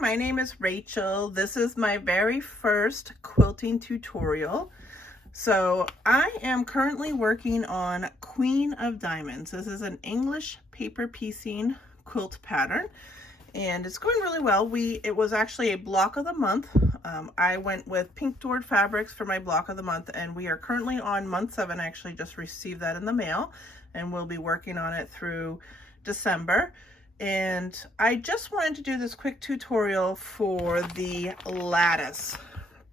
my name is Rachel. This is my very first quilting tutorial. So I am currently working on Queen of Diamonds. This is an English paper piecing quilt pattern and it's going really well. It was actually a block of the month. I went with Pink Door Fabrics for my block of the month and we are currently on month 7. I actually just received that in the mail and we'll be working on it through December. And I just wanted to do this quick tutorial for the lattice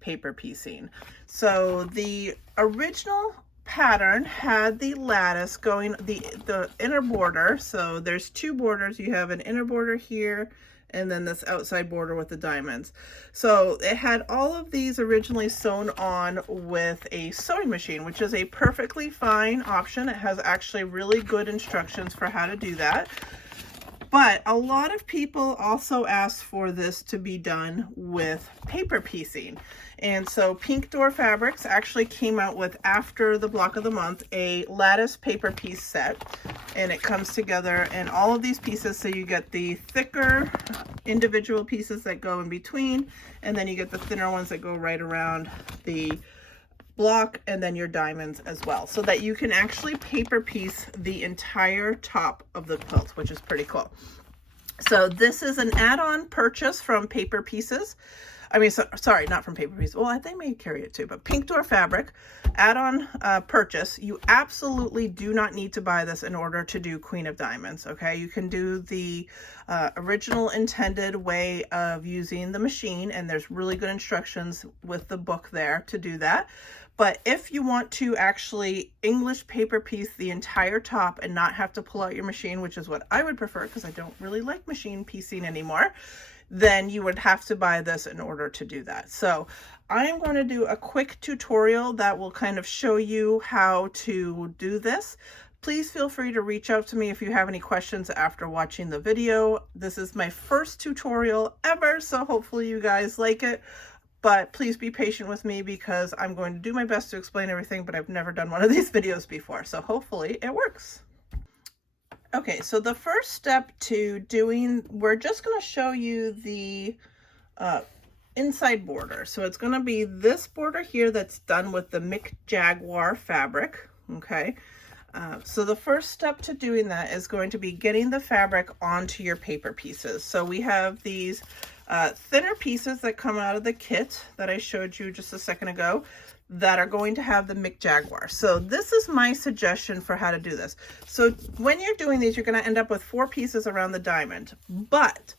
paper piecing. So the original pattern had the lattice going, the inner border. So there's two borders. You have an inner border here and then this outside border with the diamonds. So it had all of these originally sewn on with a sewing machine, which is a perfectly fine option. It has actually really good instructions for how to do that. But a lot of people also ask for this to be done with paper piecing. And so Pink Door Fabrics actually came out with, after the block of the month, a lattice paper piece set. And it comes together in all of these pieces. So you get the thicker individual pieces that go in between, and then you get the thinner ones that go right around the block, and then your diamonds as well, so that you can actually paper piece the entire top of the quilt, which is pretty cool. So this is an add-on purchase from Paper Pieces. I mean, sorry, not from Paper Pieces. Well, I think they may carry it too, but Pink Door Fabric add-on purchase. You absolutely do not need to buy this in order to do Queen of Diamonds, okay? You can do the original intended way of using the machine, and there's really good instructions with the book there to do that. But if you want to actually English paper piece the entire top and not have to pull out your machine, which is what I would prefer because I don't really like machine piecing anymore, then you would have to buy this in order to do that. So I am going to do a quick tutorial that will kind of show you how to do this. Please feel free to reach out to me if you have any questions after watching the video. This is my first tutorial ever, so hopefully you guys like it. But please be patient with me because I'm going to do my best to explain everything, but I've never done one of these videos before, so hopefully it works. Okay, so the first step to doing, we're just going to show you the inside border. So it's going to be this border here that's done with the Mick Jaguar fabric, okay? So the first step to doing that is going to be getting the fabric onto your paper pieces. So we have these thinner pieces that come out of the kit that I showed you just a second ago that are going to have the Mick Jaguar. So this is my suggestion for how to do this. So when you're doing these, you're going to end up with 4 pieces around the diamond, but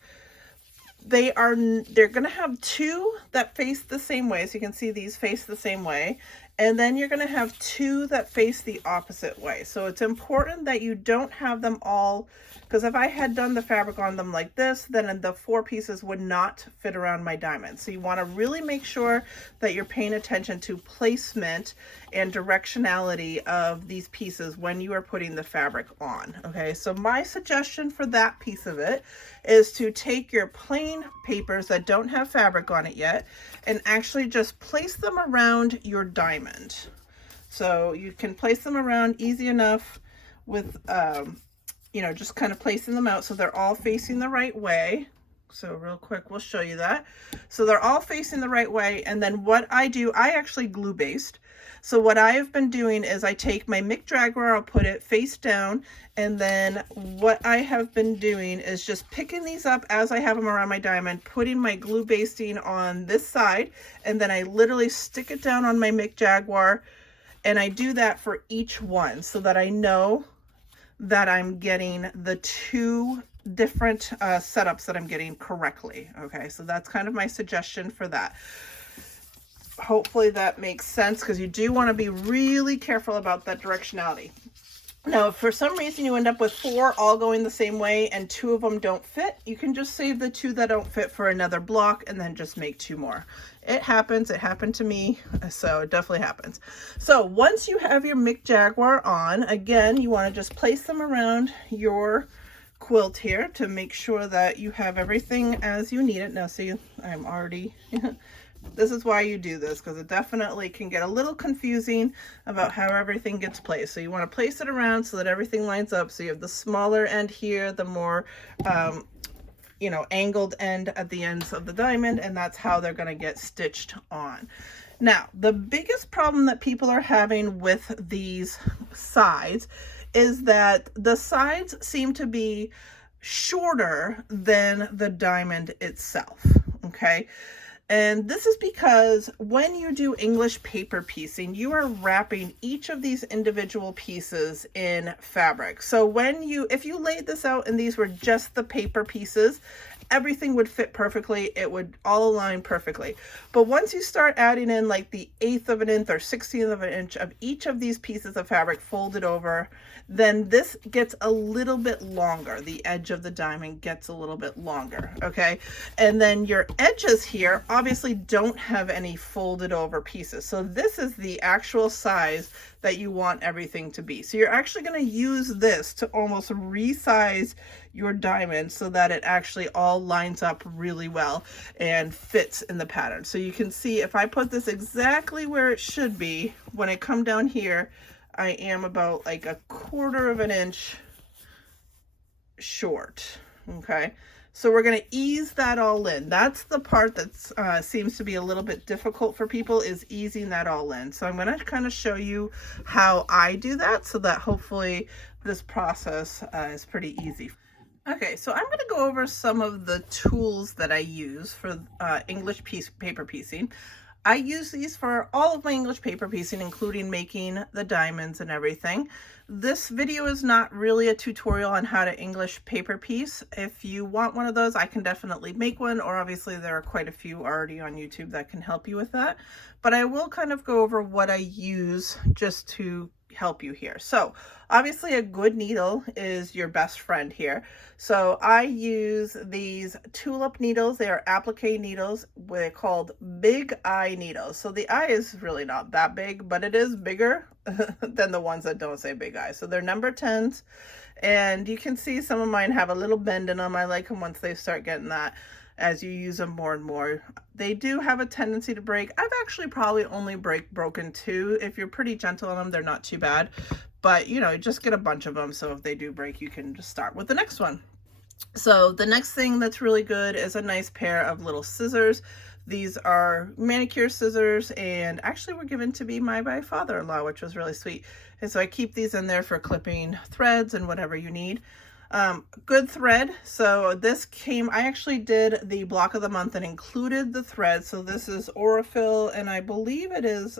they're going to have 2 that face the same way. So you can see these face the same way. And then you're going to have 2 that face the opposite way. So it's important that you don't have them all, because if I had done the fabric on them like this, then the 4 pieces would not fit around my diamond. So you want to really make sure that you're paying attention to placement and directionality of these pieces when you are putting the fabric on. Okay, so my suggestion for that piece of it is to take your plain papers that don't have fabric on it yet and actually just place them around your diamond. So you can place them around easy enough with you know, just kind of placing them out so they're all facing the right way. So real quick, we'll show you that. So they're all facing the right way. And then what I do, I actually glue baste. So what I have been doing is I take my Mick Jaguar, I'll put it face down. And then what I have been doing is just picking these up as I have them around my diamond, putting my glue basting on this side. And then I literally stick it down on my Mick Jaguar. And I do that for each one so that I know that I'm getting the 2 different setups that I'm getting correctly. Okay, so that's kind of my suggestion for that. Hopefully that makes sense, because you do want to be really careful about that directionality. Now, if for some reason you end up with 4 all going the same way and 2 of them don't fit, you can just save the 2 that don't fit for another block and then just make 2 more. It happens. It happened to me, so it definitely happens. So once you have your Mick Jaguar on, again, you want to just place them around your quilt here to make sure that you have everything as you need it. Now, see, I'm already This is why you do this, because it definitely can get a little confusing about how everything gets placed. So you want to place it around so that everything lines up. So you have the smaller end here, the more you know, angled end at the ends of the diamond, and that's how they're going to get stitched on. Now, the biggest problem that people are having with these sides is that the sides seem to be shorter than the diamond itself, okay? And this is because when you do English paper piecing, you are wrapping each of these individual pieces in fabric. So if you laid this out and these were just the paper pieces, everything would fit perfectly. It would all align perfectly. But once you start adding in like the 1/8 of an inch or 1/16 of an inch of each of these pieces of fabric folded over, then this gets a little bit longer. The edge of the diamond gets a little bit longer, okay? And then your edges here obviously don't have any folded over pieces. So this is the actual size that you want everything to be. So you're actually going to use this to almost resize your diamond so that it actually all lines up really well and fits in the pattern. So you can see if I put this exactly where it should be, when I come down here, I am about like 1/4 of an inch short, okay? So we're going to ease that all in. That's the part that seems to be a little bit difficult for people, is easing that all in. So I'm going to kind of show you how I do that so that hopefully this process is pretty easy. Okay, so I'm going to go over some of the tools that I use for English paper piecing. I use these for all of my English paper piecing, including making the diamonds and everything. This video is not really a tutorial on how to English paper piece. If you want one of those, I can definitely make one, or obviously there are quite a few already on YouTube that can help you with that. But I will kind of go over what I use just to help you here. So obviously a good needle is your best friend here. So I use these tulip needles. They are applique needles. They're called big eye needles. So the eye is really not that big, but it is bigger than the ones that don't say big eye. So they're number 10s, and you can see some of mine have a little bend in them. I like them once they start getting that. As you use them more and more, they do have a tendency to break. I've actually probably only broken 2. If you're pretty gentle on them, they're not too bad. But, you know, just get a bunch of them. So if they do break, you can just start with the next one. So the next thing that's really good is a nice pair of little scissors. These are manicure scissors, and actually were given to me by my father-in-law, which was really sweet. And so I keep these in there for clipping threads and whatever you need. Good thread. So this came, I actually did the block of the month and included the thread. So this is Aurifil, and I believe it is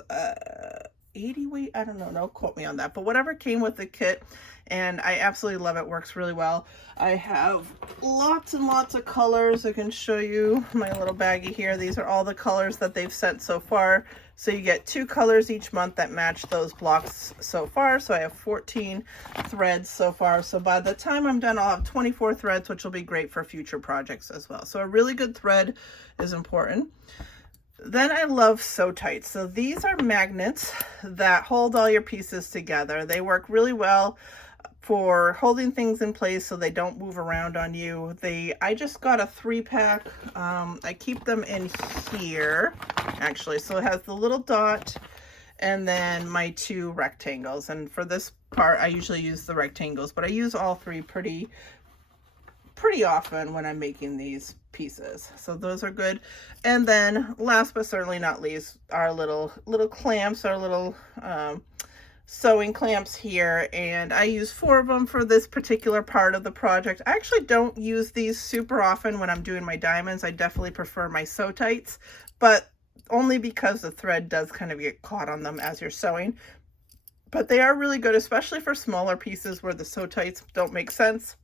80 weight. I don't know, don't quote me on that, but whatever came with the kit, and I absolutely love it. Works really well. I have lots and lots of colors. I can show you my little baggie here. These are all the colors that they've sent so far. So you get 2 colors each month that match those blocks so far. So I have 14 threads so far. So by the time I'm done, I'll have 24 threads, which will be great for future projects as well. So a really good thread is important. Then I love sew tights. So these are magnets that hold all your pieces together. They work really well for holding things in place so they don't move around on you. I just got a 3-pack. I keep them in here, actually. So it has the little dot and then my 2 rectangles. And for this part, I usually use the rectangles, but I use all 3 pretty often when I'm making these pieces. So those are good. And then last but certainly not least, our little clamps, our little sewing clamps here, and I use 4 of them for this particular part of the project. I actually don't use these super often when I'm doing my diamonds. I definitely prefer my sew tights, but only because the thread does kind of get caught on them as you're sewing. But they are really good, especially for smaller pieces where the sew tights don't make sense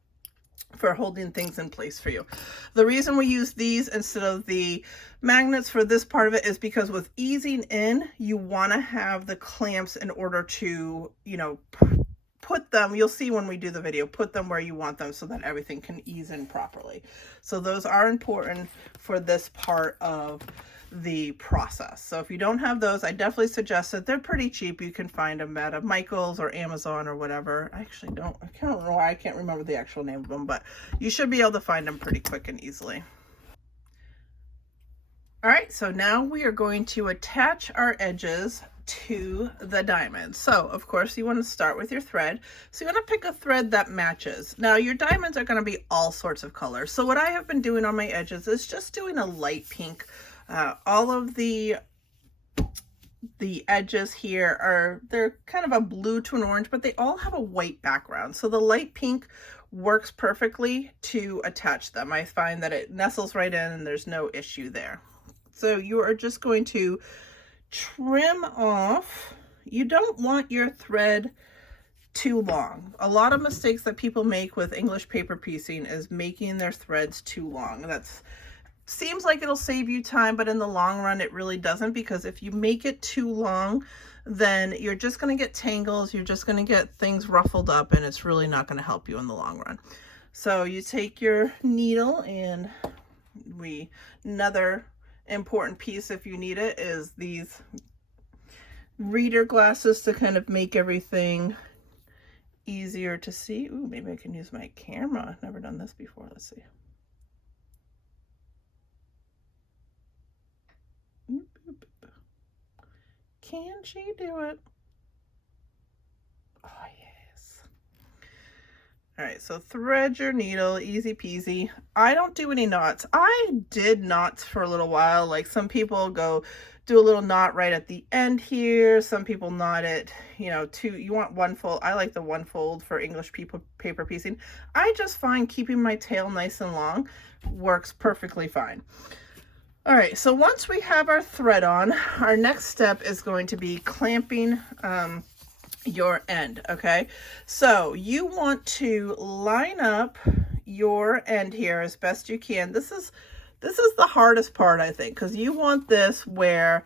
for holding things in place for you. The reason we use these instead of the magnets for this part of it is because with easing in, you want to have the clamps in order to, you know, put them, you'll see when we do the video, put them where you want them so that everything can ease in properly. So those are important for this part of the process. So if you don't have those, I definitely suggest it. They're pretty cheap. You can find them at a Michael's or Amazon or whatever. I don't know why I can't remember the actual name of them, but you should be able to find them pretty quick and easily. All right, so now we are going to attach our edges to the diamonds. So of course you want to start with your thread. So you want to pick a thread that matches. Now your diamonds are going to be all sorts of colors. So what I have been doing on my edges is just doing a light pink. All of the edges here they're kind of a blue to an orange, but they all have a white background. So the light pink works perfectly to attach them. I find that it nestles right in and there's no issue there. So you are just going to trim off. You don't want your thread too long. A lot of mistakes that people make with English paper piecing is making their threads too long. That's seems like it'll save you time, but in the long run it really doesn't, because if you make it too long, then you're just going to get tangles, you're just going to get things ruffled up, and it's really not going to help you in the long run. So you take your needle, and another important piece, if you need it, is these reader glasses to kind of make everything easier to see. Ooh, maybe I can use my camera. I've never done this before. Let's see. Can she do it? Oh, yes. All right, so thread your needle, easy peasy. I don't do any knots. I did knots for a little while. Like some people do a little knot right at the end here. Some people knot it, you want one fold. I like the one fold for English paper piecing. I just find keeping my tail nice and long works perfectly fine. All right, so once we have our thread on, our next step is going to be clamping your end, okay? So you want to line up your end here as best you can. This is the hardest part, I think, because you want this where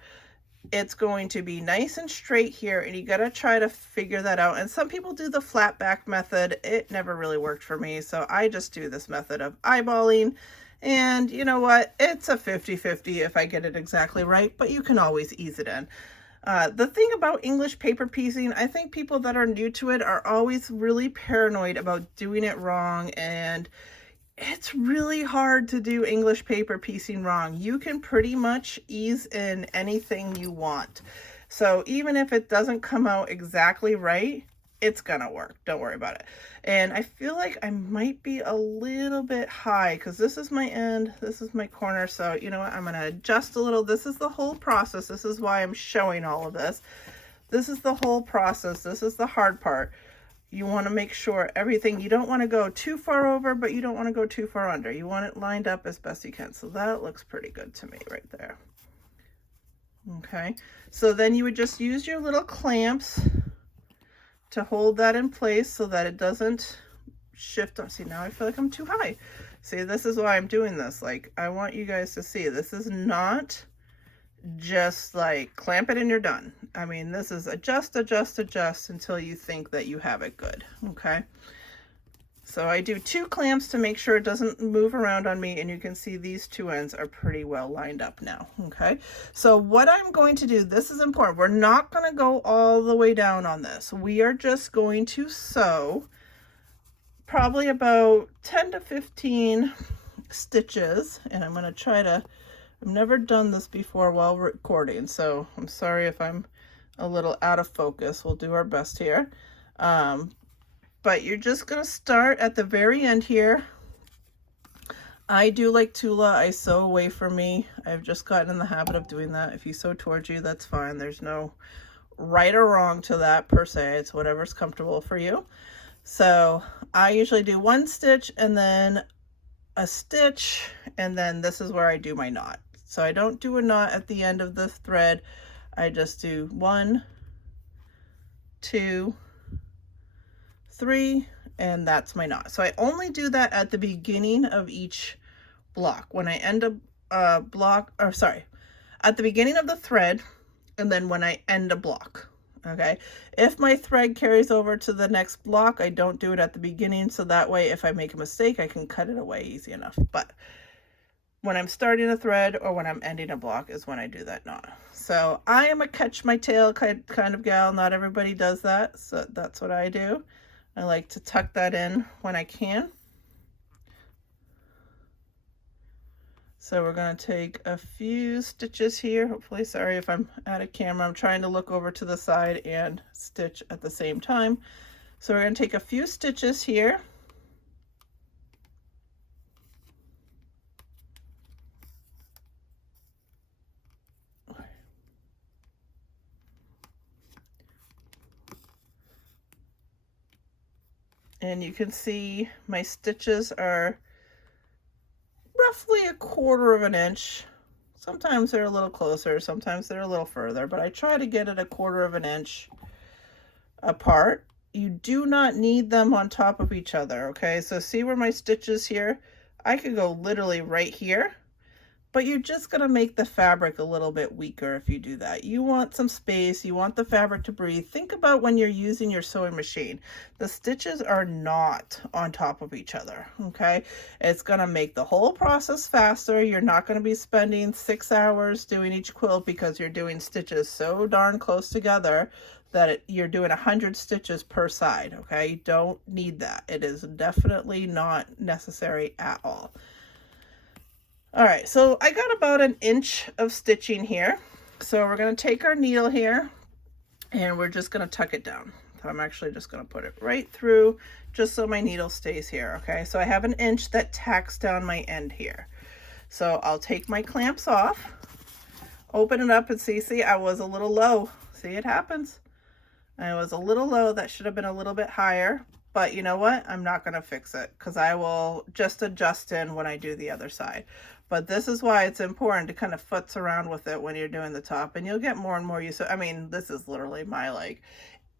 it's going to be nice and straight here, and you got to try to figure that out. And some people do the flat back method. It never really worked for me, so I just do this method of eyeballing. And you know what? It's a 50-50 if I get it exactly right, but you can always ease it in. The thing about English paper piecing, I think people that are new to it are always really paranoid about doing it wrong, and it's really hard to do English paper piecing wrong. You can pretty much ease in anything you want. So even if it doesn't come out exactly right, it's gonna work. Don't worry about it. And I feel like I might be a little bit high because this is my end, this is my corner. So you know what, I'm gonna adjust a little. This is the whole process. This is why I'm showing all of this. This is the whole process. This is the hard part. You want to make sure everything, you don't want to go too far over, but you don't want to go too far under. You want it lined up as best you can. So that looks pretty good to me right there. Okay, so then you would just use your little clamps to hold that in place so that it doesn't shift. See, now I feel like I'm too high. See, this is why I'm doing this. Like, I want you guys to see, this is not just like clamp it and you're done. I mean, this is adjust, adjust, adjust until you think that you have it good. Okay, so I do 2 clamps to make sure it doesn't move around on me, and you can see these 2 ends are pretty well lined up now. Okay, so what I'm going to do, this is important, we're not going to go all the way down on this. We are just going to sew probably about 10 to 15 stitches, and I'm going to try to, I've never done this before while recording, so I'm sorry if I'm a little out of focus. We'll do our best here. But you're just going to start at the very end here. I do like Tula. I sew away from me. I've just gotten in the habit of doing that. If you sew towards you, that's fine. There's no right or wrong to that per se. It's whatever's comfortable for you. So I usually do 1 stitch and then a stitch, and then this is where I do my knot. So I don't do a knot at the end of the thread. I just do 1, 2, 3, and that's my knot. So I only do that at the beginning of each block. When I end a block, or sorry, at the beginning of the thread, and then when I end a block. Okay, if my thread carries over to the next block, I don't do it at the beginning, so that way if I make a mistake I can cut it away easy enough. But when I'm starting a thread or when I'm ending a block is when I do that knot. So I am a catch my tail kind of gal. Not everybody does that, so that's what I do. I like to tuck that in when I can. So we're going to take a few stitches here. Hopefully, sorry if I'm out of camera. I'm trying to look over to the side and stitch at the same time. So we're going to take a few stitches here. And you can see my stitches are roughly 1/4 of an inch. Sometimes they're a little closer, sometimes they're a little further, but I try to get it 1/4 of an inch apart. You do not need them on top of each other, okay? So see where my stitches here? I could go literally right here, but you're just gonna make the fabric a little bit weaker if you do that. You want some space, you want the fabric to breathe. Think about when you're using your sewing machine. The stitches are not on top of each other, okay? It's gonna make the whole process faster. You're not gonna be spending 6 hours doing each quilt because you're doing stitches so darn close together that you're doing 100 stitches per side, okay? You don't need that. It is definitely not necessary at all. All right, so I got about 1 inch of stitching here. So we're going to take our needle here and we're just going to tuck it down. So I'm actually just going to put it right through just so my needle stays here, okay? So I have 1 inch that tacks down my end here. So I'll take my clamps off, open it up and see, I was a little low. See, it happens. I was a little low. That should have been a little bit higher. But you know what? I'm not going to fix it because I will just adjust in when I do the other side. But this is why it's important to kind of futz around with it when you're doing the top, and you'll get more and more used to it. I mean, this is literally my like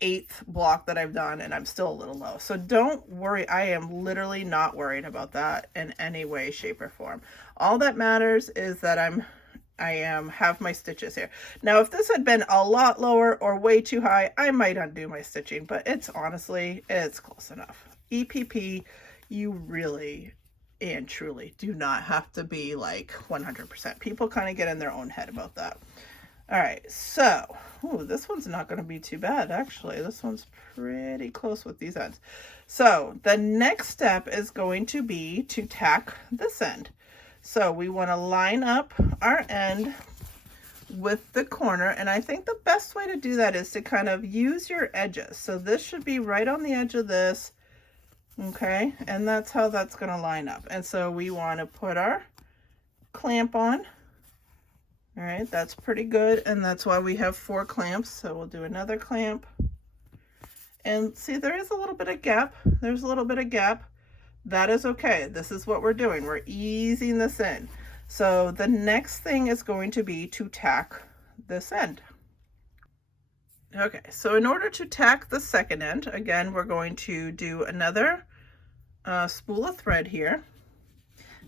8th block that I've done and I'm still a little low. So don't worry. I am literally not worried about that in any way, shape, or form. All that matters is that I have my stitches here. Now, if this had been a lot lower or way too high, I might undo my stitching, but it's honestly, it's close enough. EPP, you really and truly do not have to be like 100%. People kind of get in their own head about that. All right, so, ooh, this one's not going to be too bad, actually. This one's pretty close with these ends. So the next step is going to be to tack this end. So we want to line up our end with the corner, and I think the best way to do that is to kind of use your edges. So this should be right on the edge of this, okay? And that's how that's going to line up. And so we want to put our clamp on. All right, that's pretty good, and that's why we have 4 clamps. So we'll do another clamp. And see, there is a little bit of gap. There's a little bit of gap. That is okay. This is what we're doing. We're easing this in. So the next thing is going to be to tack this end. Okay, so in order to tack the second end, again, we're going to do another spool of thread here.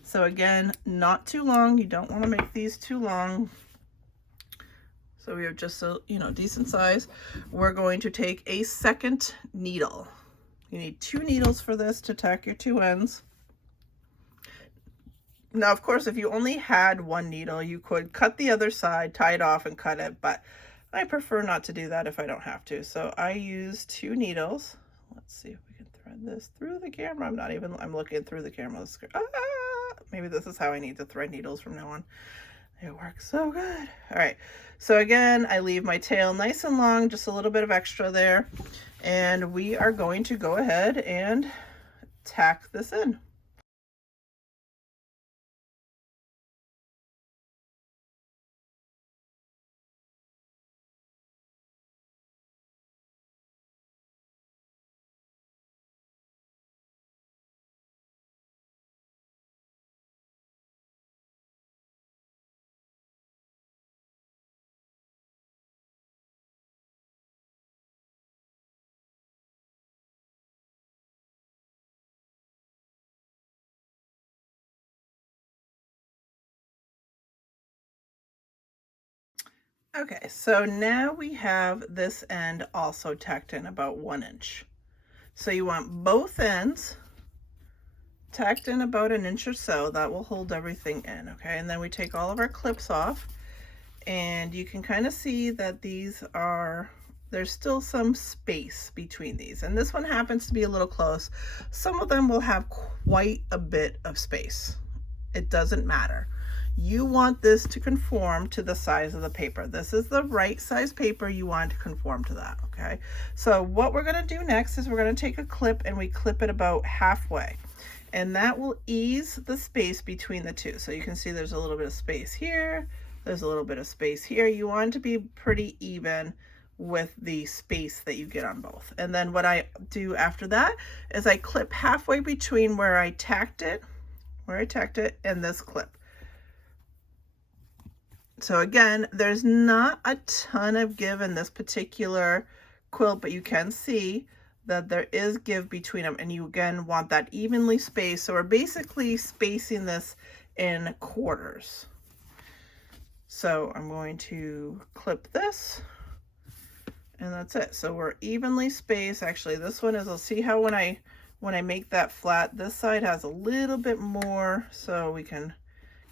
So again, not too long. You don't want to make these too long. So we have just a, decent size. We're going to take a second needle. You need 2 needles for this to tack your 2 ends. Now, of course, if you only had 1 needle, you could cut the other side, tie it off and cut it, but I prefer not to do that if I don't have to. So I use 2 needles. Let's see if we can thread this through the camera. I'm looking through the camera. Maybe this is how I need to thread needles from now on. It works so good. All right, so again, I leave my tail nice and long, just a little bit of extra there. And we are going to go ahead and tack this in. Okay, so now we have this end also tacked in about 1 inch. So you want both ends tacked in about 1 inch or so. That will hold everything in, okay? And then we take all of our clips off, and you can kind of see that there's still some space between these. And this one happens to be a little close. Some of them will have quite a bit of space. It doesn't matter. You want this to conform to the size of the paper. This is the right size paper. You want to conform to that, okay? So what we're gonna do next is we're gonna take a clip and we clip it about halfway. And that will ease the space between the two. So you can see there's a little bit of space here. There's a little bit of space here. You want it to be pretty even with the space that you get on both. And then what I do after that is I clip halfway between where I tacked it and this clip. So again, there's not a ton of give in this particular quilt, but you can see that there is give between them, and you again want that evenly spaced. So we're basically spacing this in quarters. So I'm going to clip this, and that's it. So we're evenly spaced. Actually, this one is, I'll see how when I make that flat, this side has a little bit more, so we can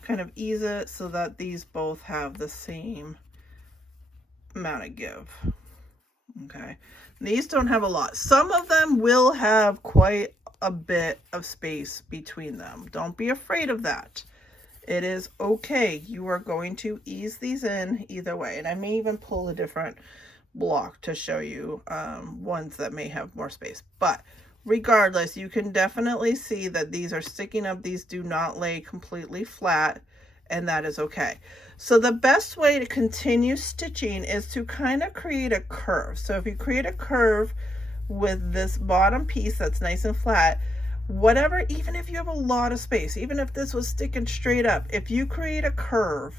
kind of ease it so that these both have the same amount of give. Okay, these don't have a lot. Some of them will have quite a bit of space between them. Don't be afraid of that. It is okay. You are going to ease these in either way. And I may even pull a different block to show you ones that may have more space. But regardless, you can definitely see that these are sticking up. These do not lay completely flat, and that is okay. So the best way to continue stitching is to kind of create a curve. So if you create a curve with this bottom piece that's nice and flat, whatever, even if you have a lot of space, even if this was sticking straight up, if you create a curve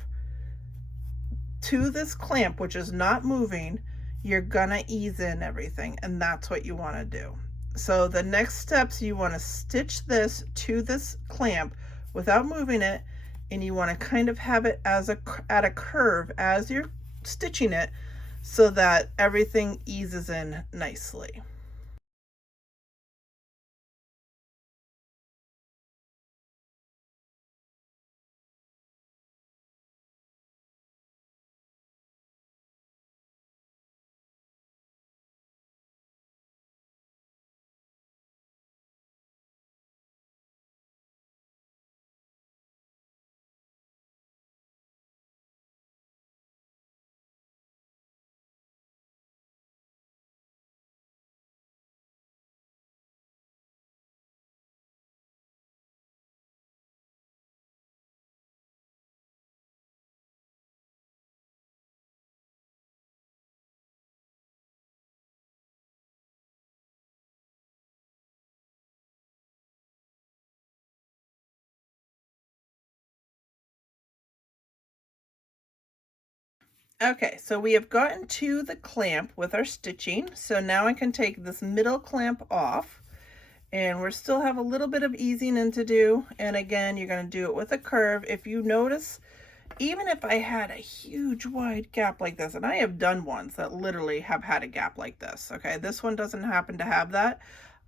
to this clamp, which is not moving, you're gonna ease in everything, and that's what you want to do. So the next steps, you want to stitch this to this clamp without moving it, and you want to kind of have it as at a curve as you're stitching it so that everything eases in nicely. Okay, so we have gotten to the clamp with our stitching. So now I can take this middle clamp off, and we still have a little bit of easing in to do. And again, you're going to do it with a curve. If you notice, even if I had a huge wide gap like this, and I have done ones that literally have had a gap like this, okay, this one doesn't happen to have that.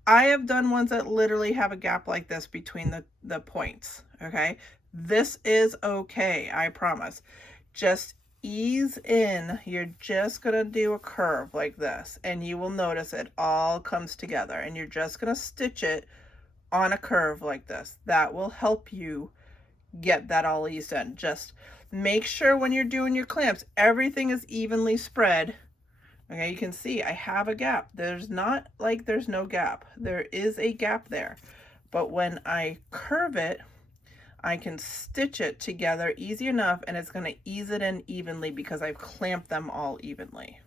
I have done ones that literally have a gap like this between the points, okay? This is okay, I promise. Just ease in. You're just gonna do a curve like this, and you will notice it all comes together, and you're just gonna stitch it on a curve like this. That will help you get that all eased in. Just make sure when you're doing your clamps, everything is evenly spread. Okay, you can see I have a gap. There's not like there's no gap. There is a gap there. But when I curve it, I can stitch it together easy enough, and it's going to ease it in evenly because I've clamped them all evenly.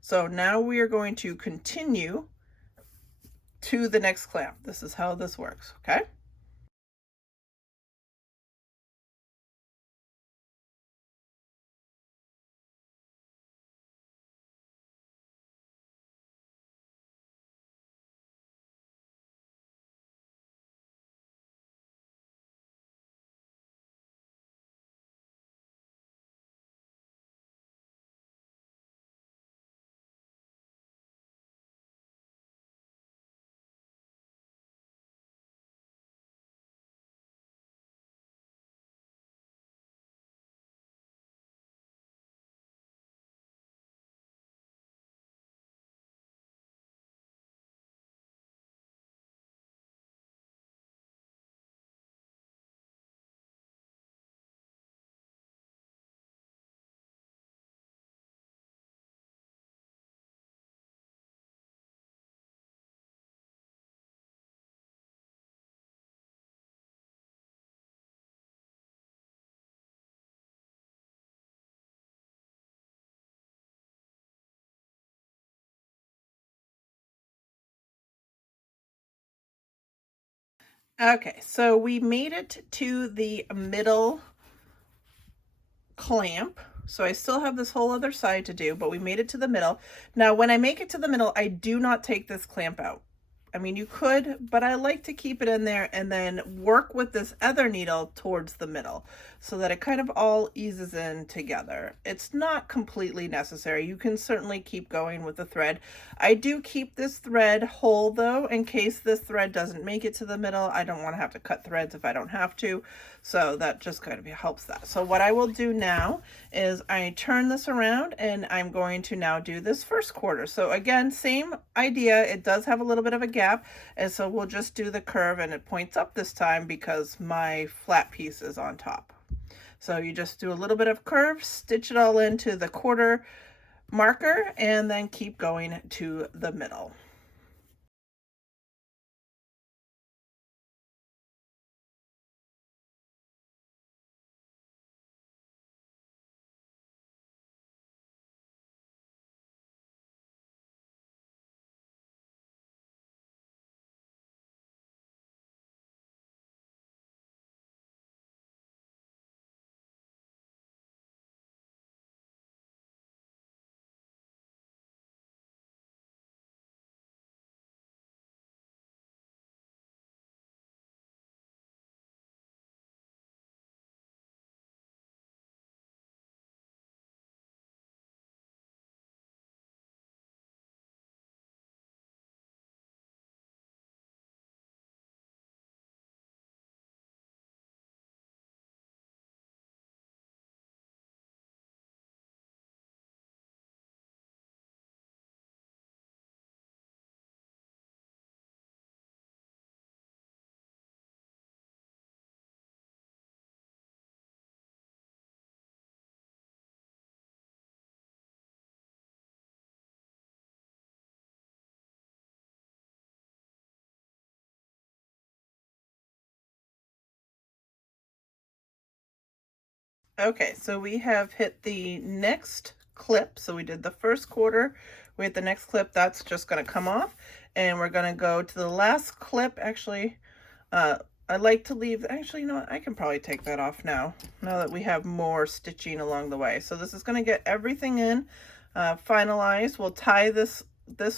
So now we are going to continue to the next clamp. This is how this works, okay? Okay, so we made it to the middle clamp. So I still have this whole other side to do, but we made it to the middle. Now, when I make it to the middle, I do not take this clamp out. I mean, you could, but I like to keep it in there and then work with this other needle towards the middle so that it kind of all eases in together. It's not completely necessary. You can certainly keep going with the thread. I do keep this thread whole though, in case this thread doesn't make it to the middle. I don't want to have to cut threads if I don't have to. So that just kind of helps that. So what I will do now is I turn this around and I'm going to now do this first quarter. So again, same idea. It does have a little bit of a gap. And so we'll just do the curve and it points up this time because my flat piece is on top. So you just do a little bit of curve, stitch it all into the quarter marker, and then keep going to the middle. Okay, so we have hit the next clip. So we did the first quarter, we hit the next clip, that's just gonna come off. And we're gonna go to the last clip. Actually, I like to leave, actually, you know what, I can probably take that off now that we have more stitching along the way. So this is gonna get everything in, finalized. We'll tie this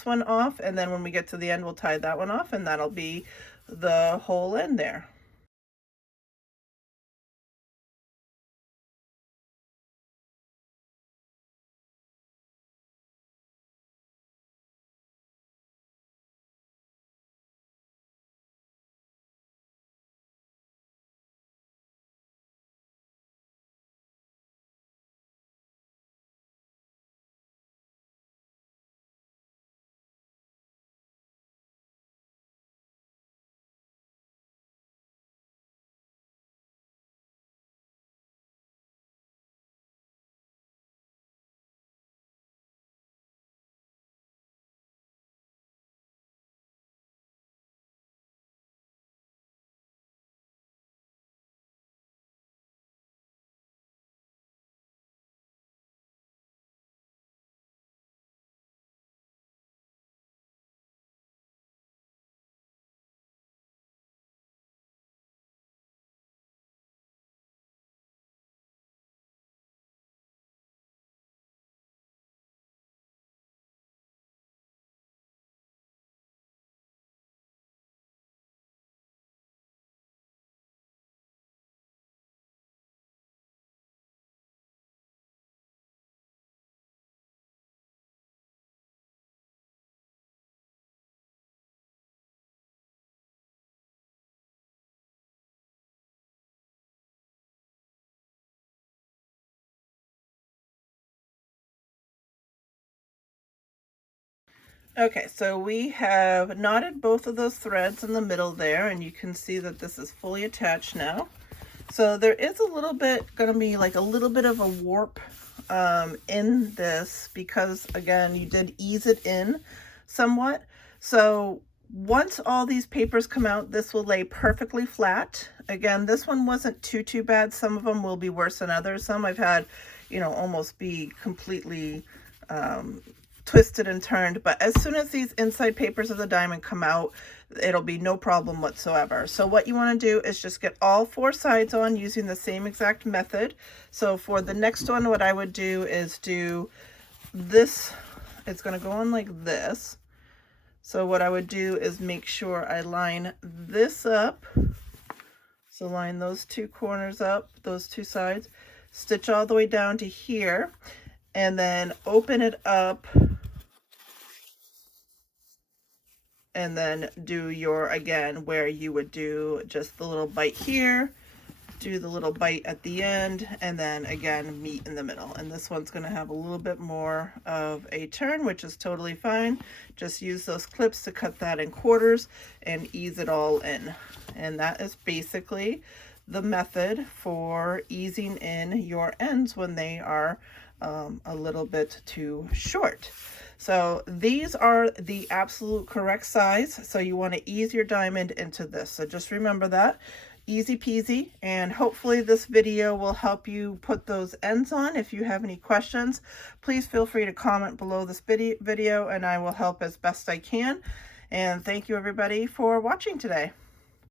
one off, and then when we get to the end, we'll tie that one off, and that'll be the whole end there. Okay, so we have knotted both of those threads in the middle there, and you can see that this is fully attached now. So there is a little bit, gonna be like a little bit of a warp in this because, again, you did ease it in somewhat. So once all these papers come out, this will lay perfectly flat. Again, this one wasn't too bad. Some of them will be worse than others. Some I've had, you know, almost be completely twisted and turned. But as soon as these inside papers of the diamond come out, it'll be no problem whatsoever. So what you want to do is just get all 4 sides on using the same exact method. So for the next one, what I would do is do this. It's going to go on like this. So what I would do is make sure I line this up. So line those 2 corners up, those 2 sides, stitch all the way down to here, and then open it up, and then do your, again, where you would do just the little bite here, do the little bite at the end, and then again meet in the middle. And this one's going to have a little bit more of a turn, which is totally fine. Just use those clips to cut that in quarters and ease it all in. And that is basically the method for easing in your ends when they are a little bit too short. So these are the absolute correct size. So you want to ease your diamond into this. So just remember that. Easy peasy, and hopefully this video will help you put those ends on. If you have any questions, please feel free to comment below this video and I will help as best I can. And thank you everybody for watching today.